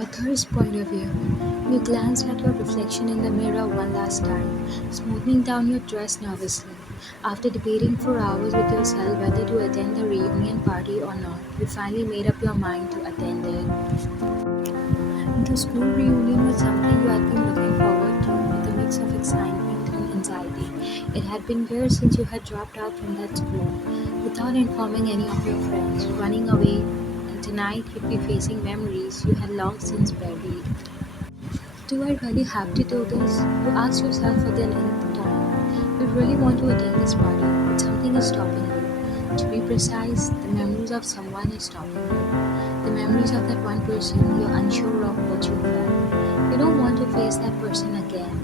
Author's point of view. You glance at your reflection in the mirror one last time, smoothing down your dress nervously. After debating for hours with yourself whether to attend the reunion party or not, you finally made up your mind to attend it. The school reunion was something you had been looking forward to with a mix of excitement and anxiety. It had been years since you had dropped out from that school without informing any of your friends, running away, and tonight you'd be facing memories you had long since buried. Do I really have to do this? You ask yourself for the nth time. You really want to attend this party, but something is stopping you. To be precise, the memories of someone is stopping you. The memories of that one person you're unsure of what you felt. You don't want to face that person again.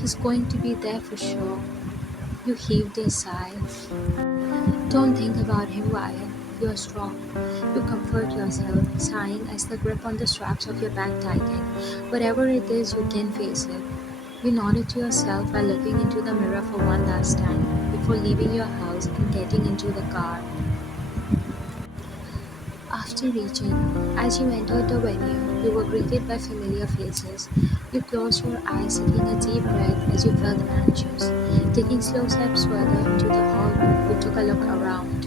He's going to be there for sure. You heaved a sigh. Don't think about him, Wyatt. You're strong. You comfort yourself, sighing as the grip on the straps of your bag tighten. Whatever it is, you can face it. You nodded to yourself while looking into the mirror for one last time before leaving your house and getting into the car. After reaching, as you entered the venue, you were greeted by familiar faces. You closed your eyes, taking a deep breath as you felt anxious. Taking slow steps further into the hallway, you took a look around.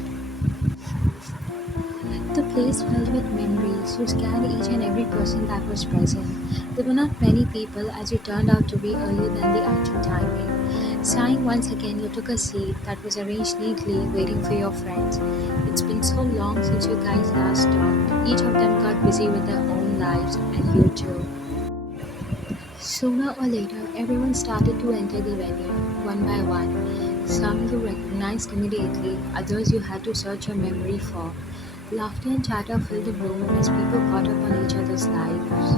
The place filled with memories. You scanned each and every person that was present. There were not many people as you turned out to be earlier than the actual timing. Sighing once again, you took a seat that was arranged neatly, waiting for your friends. It's been so long since you guys last talked. Each of them got busy with their own lives, and you too. Sooner or later, everyone started to enter the venue, one by one. Some you recognized immediately, others you had to search your memory for. Laughter and chatter filled the room as people caught up on each other's lives.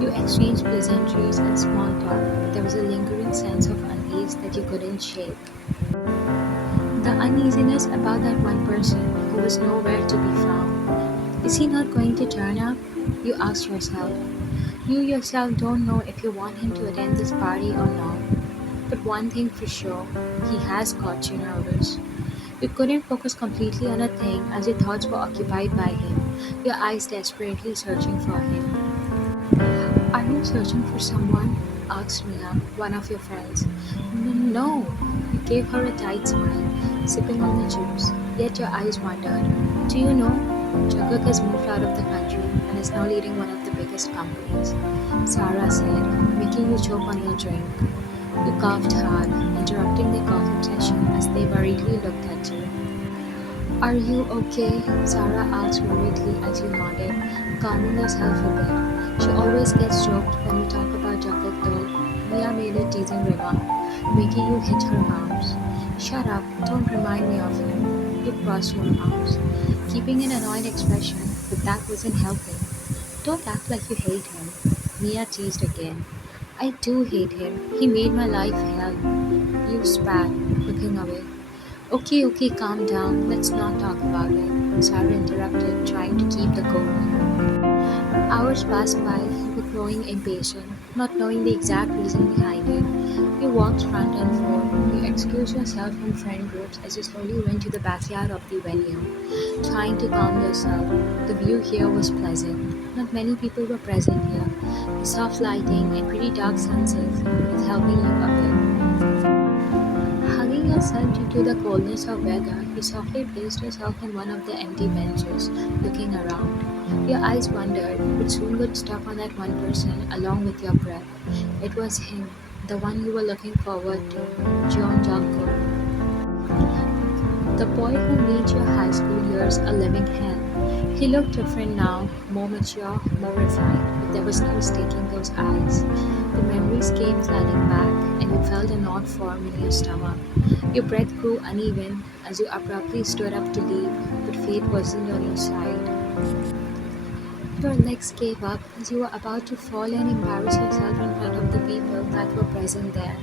You exchanged pleasantries and small talk, but there was a lingering sense of unease that you couldn't shake. The uneasiness about that one person who was nowhere to be found. Is he not going to turn up? You asked yourself. You yourself don't know if you want him to attend this party or not. But one thing for sure, he has got you nervous. You couldn't focus completely on a thing as your thoughts were occupied by him, your eyes desperately searching for him. Are you searching for someone? Asked Mia, one of your friends. No. You gave her a tight smile, sipping on the juice, yet your eyes wandered. Do you know? Jaguk has moved out of the country and is now leading one of the biggest companies, Sarah said, making you choke on your drink. You coughed hard, interrupting the coughing session as they worriedly looked at you. Are you okay? Sarah asked worriedly as you nodded, calming yourself a bit. She always gets choked when we talk about Jacob though. Mia made a teasing remark, making you hit her arms. Shut up, don't remind me of him. You crossed your arms, keeping an annoyed expression, but that wasn't helping. Don't act like you hate him. Mia teased again. I do hate him. He made my life hell. You spat, looking away. Okay, okay, calm down. Let's not talk about it. Sarah interrupted, trying to keep the cool. Hours passed by, you were growing impatient, not knowing the exact reason behind it. You walked front and forth. You excused yourself from friend groups as you slowly went to the backyard of the venue, trying to calm yourself. The view here was pleasant. Not many people were present here. The soft lighting and pretty dark sunsets was helping you a bit. Hugging yourself due to the coldness of weather, you softly placed yourself on one of the empty benches, looking around. Your eyes wandered, but soon got stuck on that one person along with your breath. It was him, the one you were looking forward to, John Junko. The boy who made your high school years a living hell. He looked different now, more mature, more refined, but there was no mistaking those eyes. The memories came flooding back, and you felt an odd form in your stomach. Your breath grew uneven as you abruptly stood up to leave, but fate wasn't on your side. Your legs gave up as you were about to fall and embarrass yourself in front of the people that were present there.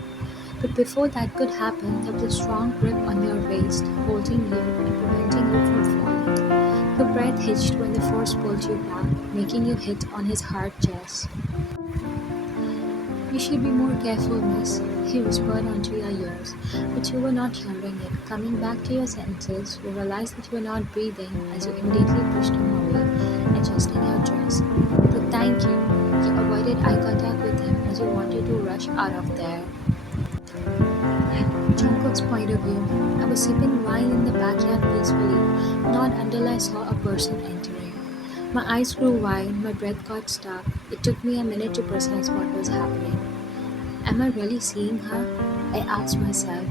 But before that could happen, there was a strong grip on your waist, holding you and preventing you from falling. Your breath hitched when the force pulled you back, making you hit on his hard chest. You should be more careful, miss, he whispered onto your ears, but you were not hearing it. Coming back to your senses, you realized that you were not breathing as you immediately pushed him away, adjusting your dress. The Thank you. You avoided eye contact with him as you wanted to rush out of there. Jungkook's point of view. I was sipping wine in the backyard peacefully, not until I saw a person entering. My eyes grew wide, my breath got stuck. It took me a minute to process what was happening. Am I really seeing her? I asked myself.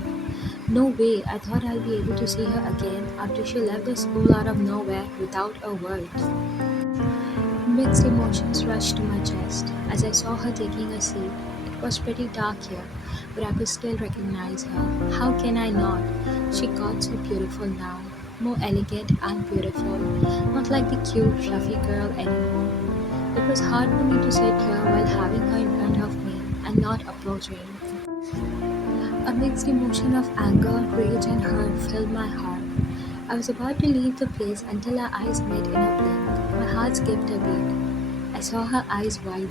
No way, I thought I'll be able to see her again after she left the school out of nowhere without a word. Mixed emotions rushed to my chest as I saw her taking a seat. It was pretty dark here, but I could still recognize her. How can I not? She got so beautiful now, more elegant and beautiful, not like the cute, fluffy girl anymore. It was hard for me to sit here while having her in front of me and not approaching. A mixed emotion of anger, rage, and hurt filled my heart. I was about to leave the place until our eyes met in a blink. My heart skipped a beat. I saw her eyes widening.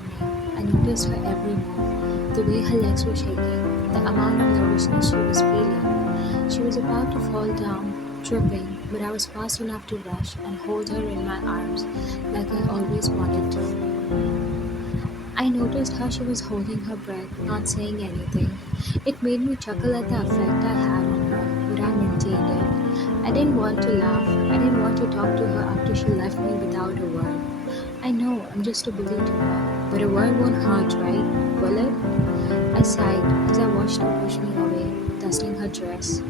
I noticed her every move, the way her legs were shaking, the amount of nervousness she was feeling. She was about to fall down, tripping, but I was fast enough to rush and hold her in my arms like I always wanted to. I noticed how she was holding her breath, not saying anything. It made me chuckle at the effect I had on her, but I maintained it. I didn't want to laugh. I didn't want to talk to her after she left me without a word. I know I'm just a bully to her, but a word won't hurt, right? Will it? I sighed as I watched her push me away, dusting her dress.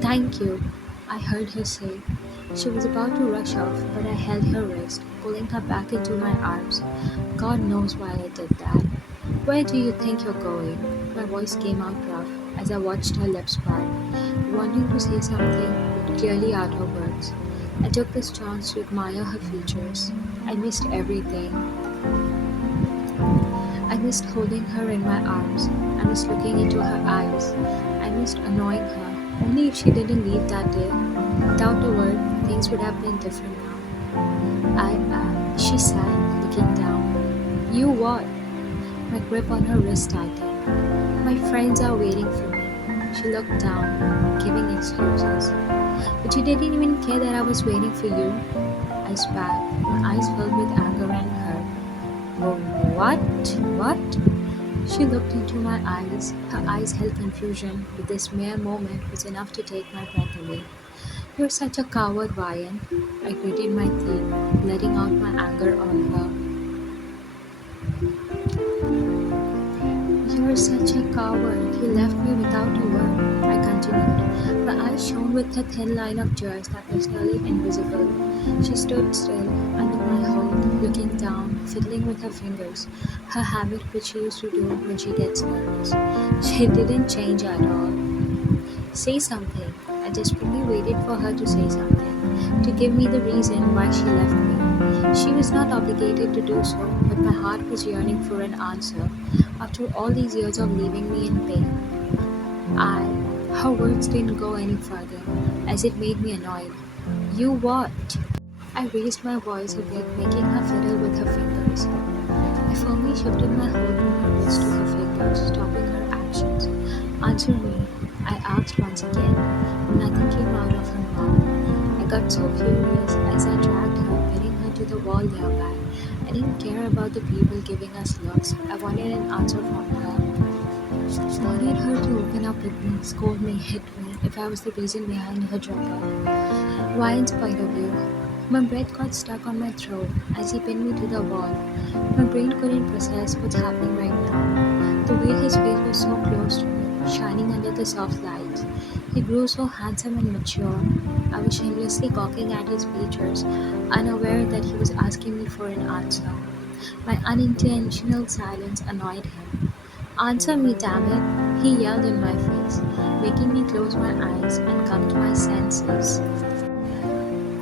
Thank you, I heard her say. She was about to rush off, but I held her wrist, pulling her back into my arms. God knows why I did that. Where do you think you're going? My voice came out rough as I watched her lips part, wanting to say something, but clearly out of words. I took this chance to admire her features. I missed everything. I missed holding her in my arms. I missed looking into her eyes. I missed annoying her. Only if she didn't leave that day. Without a word, things would have been different now. She sighed, looking down. You what? My grip on her wrist tightened. My friends are waiting for me. She looked down, giving excuses. But you didn't even care that I was waiting for you. I spat, my eyes filled with anger and hurt. Oh, what? What? She looked into my eyes. Her eyes held confusion, but this mere moment was enough to take my breath away. You're such a coward, Ryan. I gritted my teeth, letting out my anger on her. You're such a coward. You left me without a word, I continued. My eyes shone with a thin line of tears that was nearly invisible. She stood still, under my hold, looking down, fiddling with her fingers, her habit which she used to do when she gets nervous. She didn't change at all. Say something. I desperately waited for her to say something, to give me the reason why she left me. She was not obligated to do so, but my heart was yearning for an answer after all these years of leaving me in pain. Her words didn't go any further, as it made me annoyed. You what? I raised my voice a bit, making her fiddle with her fingers. I firmly shifted my hold from her wrist to her fingers, stopping her actions. Answer me, I asked once again. Nothing came out of her mouth. I got so furious as I dragged her, pinning her to the wall nearby. I didn't care about the people giving us looks. I wanted an answer from her. I wanted her to open up with me, scold me, hit me, if I was the reason behind her dropout. Why in spite of you? My breath got stuck on my throat as he pinned me to the wall. My brain couldn't process what's happening right now. The way his face was so close to me, shining under the soft lights. He grew so handsome and mature. I was shamelessly gawking at his features, unaware that he was asking me for an answer. My unintentional silence annoyed him. Answer me, damn it, he yelled in my face, making me close my eyes and come to my senses.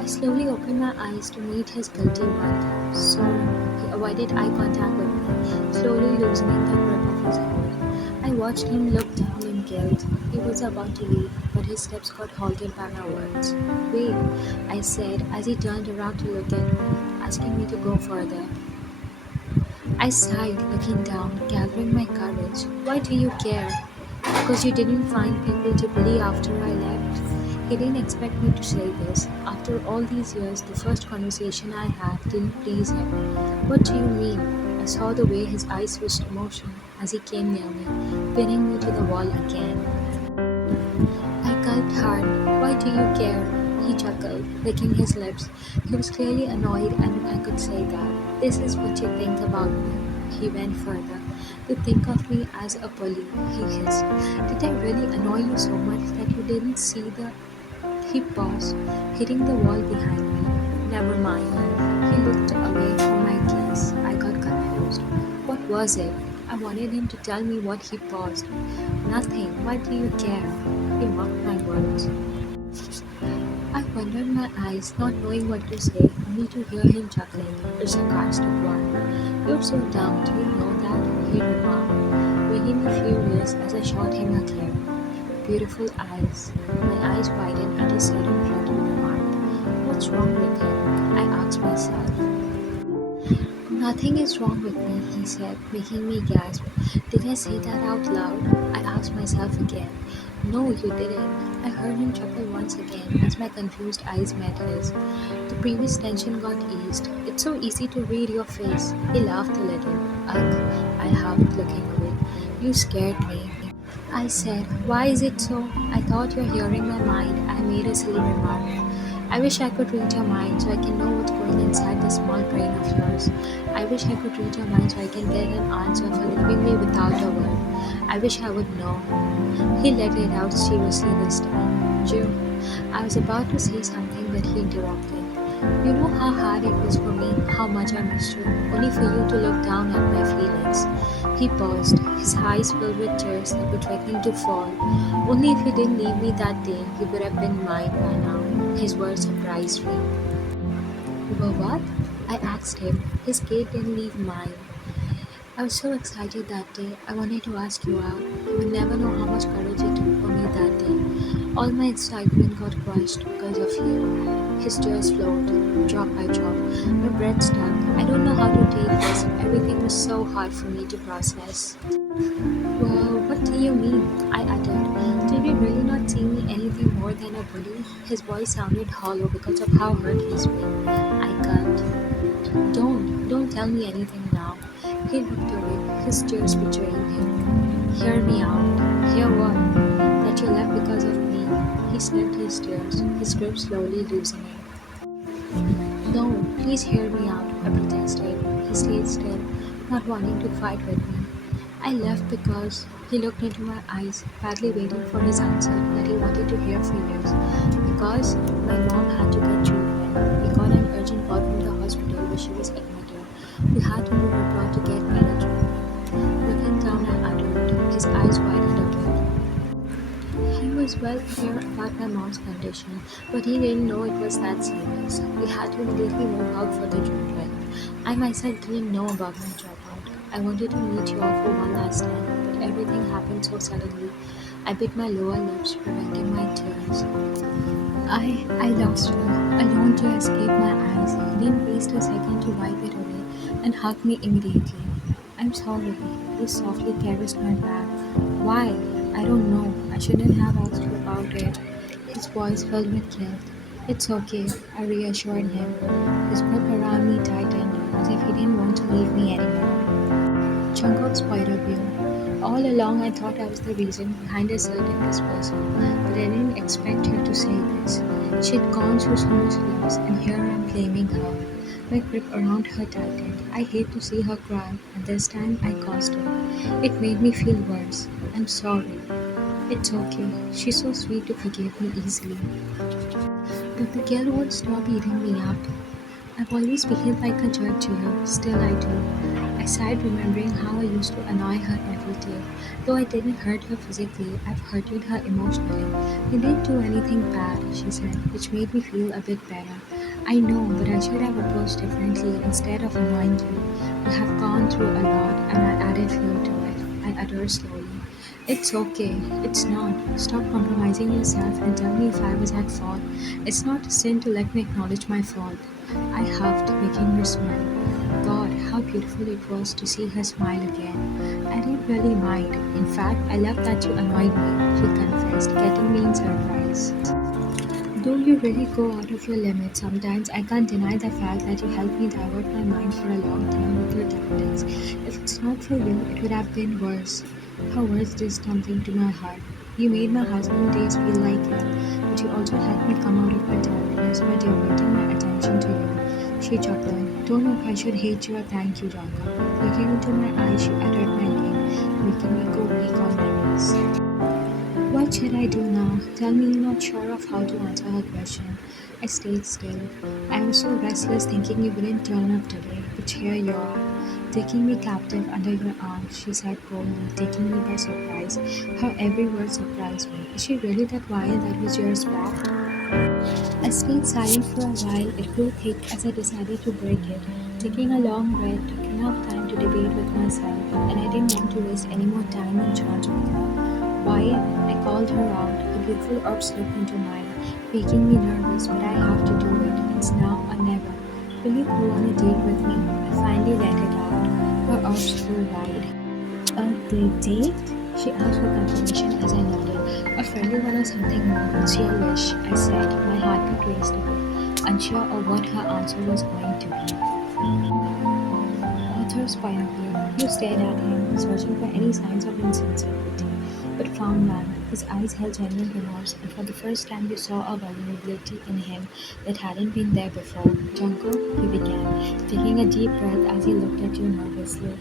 I slowly opened my eyes to meet his guilty one. Sorry, he avoided eye contact with me, slowly loosening the grip of his hold. I watched him look down in guilt. He was about to leave, but his steps got halted by my words. Wait, I said as he turned around to look at me, asking me to go further. I sighed, looking down, gathering my courage. Why do you care? Because you didn't find people to bully after I left? He didn't expect me to say this. After all these years, the first conversation I had didn't please him. What do you mean? I saw the way his eyes switched emotion as he came near me, pinning me to the wall again. I gulped hard. Why do you care? He chuckled, licking his lips. He was clearly annoyed, and I could say that. This is what you think about me. He went further. You think of me as a bully, he hissed. Did I really annoy you so much that you didn't see the. He paused, hitting the wall behind me. Never mind. He looked away from my gaze. I got confused. What was it? I wanted him to tell me what he paused. Nothing. Why do you care? He mocked my words. I wondered my eyes, not knowing what to say, only to hear him chuckling, a sarcastic one. You're so dumb, do you know that? He remarked, making me furious as I shot him a glare. Beautiful eyes. My eyes widened and a sudden dread remarked, what's wrong with him? I asked myself. Nothing is wrong with me, he said, making me gasp. Did I say that out loud? I asked myself again. No, you didn't. I heard him chuckle once again as my confused eyes met his. The previous tension got eased. It's so easy to read your face. He laughed a little. Ugh, I huffed, looking away. You scared me. I said, why is it so? I thought you're hearing my mind. I made a silly remark. I wish I could read your mind so I can know what's going inside the small brain of yours. I wish I could read your mind so I can get an answer for leaving me without a word. I wish I would know. He let it out seriously this time. Joe, I was about to say something, but he interrupted. You know how hard it was for me, how much I missed you, only for you to look down at my feelings. He paused, his eyes filled with tears that were threatening to fall. Only if you didn't leave me that day, you would have been mine by now. His words surprised me. Were what? I asked him. His gait didn't leave mine. I was so excited that day. I wanted to ask you out. You would never know how much courage it took for me that day. All my excitement got crushed because of you. His tears flowed, drop by drop. My breath stuck. I don't know how to take this. Everything was so hard for me to process. Well, what do you mean? I uttered. Did you really not see me anything more than a bully? His voice sounded hollow because of how hurt he's been. I gulped. Don't tell me anything now. He looked away, his tears betraying him. Hear me out. Hear what? That you left because of me. He slipped his tears, his grip slowly loosening. No, please hear me out, I protested. He stayed still, not wanting to fight with me. I left because he looked into my eyes, badly waiting for his answer that he wanted to hear for years. Because my mom had to get treatment. We got an urgent call from the hospital where she was admitted. We had to move abroad to get better treatment. Looking down, I uttered. His eyes widened a bit. He was well aware about my mom's condition, but he didn't know it was that serious. We had to immediately move out for the treatment. I myself didn't know about my dropout. I wanted to meet you all for one last time, but everything happened so suddenly. I bit my lower lips, preventing my tears. I lost her, alone to escape my eyes. He didn't waste a second to wipe it away and hugged me immediately. I'm sorry. He softly caressed my back. Why? I don't know. I shouldn't have asked you about it. His voice filled with guilt. It's okay, I reassured him. His grip around me tightened, as if he didn't want to leave me anymore. Jungkook's point of view. All along I thought I was the reason behind a certain dispersal, but I didn't expect her to say this. She'd gone through so much loss, and here I'm blaming her. My grip around her tightened. I hate to see her cry, and this time I caused it. It made me feel worse. I'm sorry. It's okay. She's so sweet to forgive me easily. But the girl won't stop eating me up. I've always behaved like a jerk to her, still I do. I sighed remembering how I used to annoy her every day. Though I didn't hurt her physically, I've hurted her emotionally. You didn't do anything bad, she said, which made me feel a bit better. I know, but I should have approached differently instead of annoying you. You have gone through a lot, and I added fuel to it. I uttered slowly. It's okay. It's not. Stop compromising yourself and tell me if I was at fault. It's not a sin to let me acknowledge my fault. I huffed, making her smile. God, how beautiful it was to see her smile again. I didn't really mind. In fact, I loved that you annoyed me, she confessed, getting me in surprise. Though you really go out of your limit sometimes, I can't deny the fact that you helped me divert my mind for a long time with your tactics. If it's not for you, it would have been worse. Her words did something to my heart. You made my husband days feel like hell, but you also helped me come out of my darkness by diverting my attention to you. She chuckled. Don't know if I should hate you or thank you, Jonka. Looking into my eyes, she uttered my name, making me go weak on my knees. What should I do now? Tell me you're not sure of how to answer her question. I stayed still. I was so restless thinking you wouldn't turn up today, but here you are, taking me captive under your arms, she said coldly, taking me by surprise. Her every word surprised me. Is she really that wild that was your spot? I stayed silent for a while. It grew thick as I decided to break it. Taking a long breath took enough time to debate with myself, and I didn't want to waste any more time and chance with her. Why? I called her out. A beautiful herb slipped into mine, making me nervous, but I have to do it. It's now or never. Will you go on a date with me? I finally let it out. Her arms flew wide. Date? She asked for confirmation as I nodded. A friendly one or something more. What's your wish? I said, my heartbeat raced a bit, unsure of what her answer was going to be. Author's point of view. You stared at him, searching for any signs of insincerity, but found none. His eyes held genuine remorse, and for the first time you saw a vulnerability in him that hadn't been there before. Junko, he began, taking a deep breath as he looked at you nervously.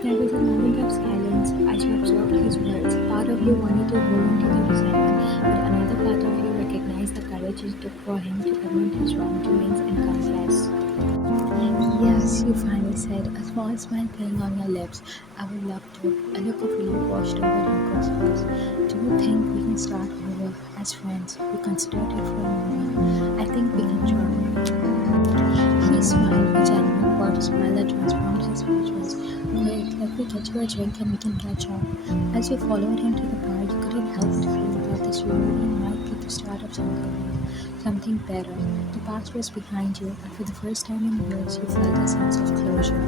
There was a moment of silence as you absorbed his words. Part of you wanted to hold on to the resentment, but another part of you recognized the courage it took for him to admit his wrongdoings and confess. Yes, you finally said, a small smile playing on your lips. I would love to. A look of relief washed over Yunko's face. Do you think we can start over as friends? We considered it for a moment. I think we can try. He smiled, a genuine water smile that transformed his features. Quick, let me get you a drink and we can catch up. As you followed him to the bar, you couldn't help but feel that this reunion might be the start of something better. The past was behind you, and for the first time in years, you felt a sense of closure.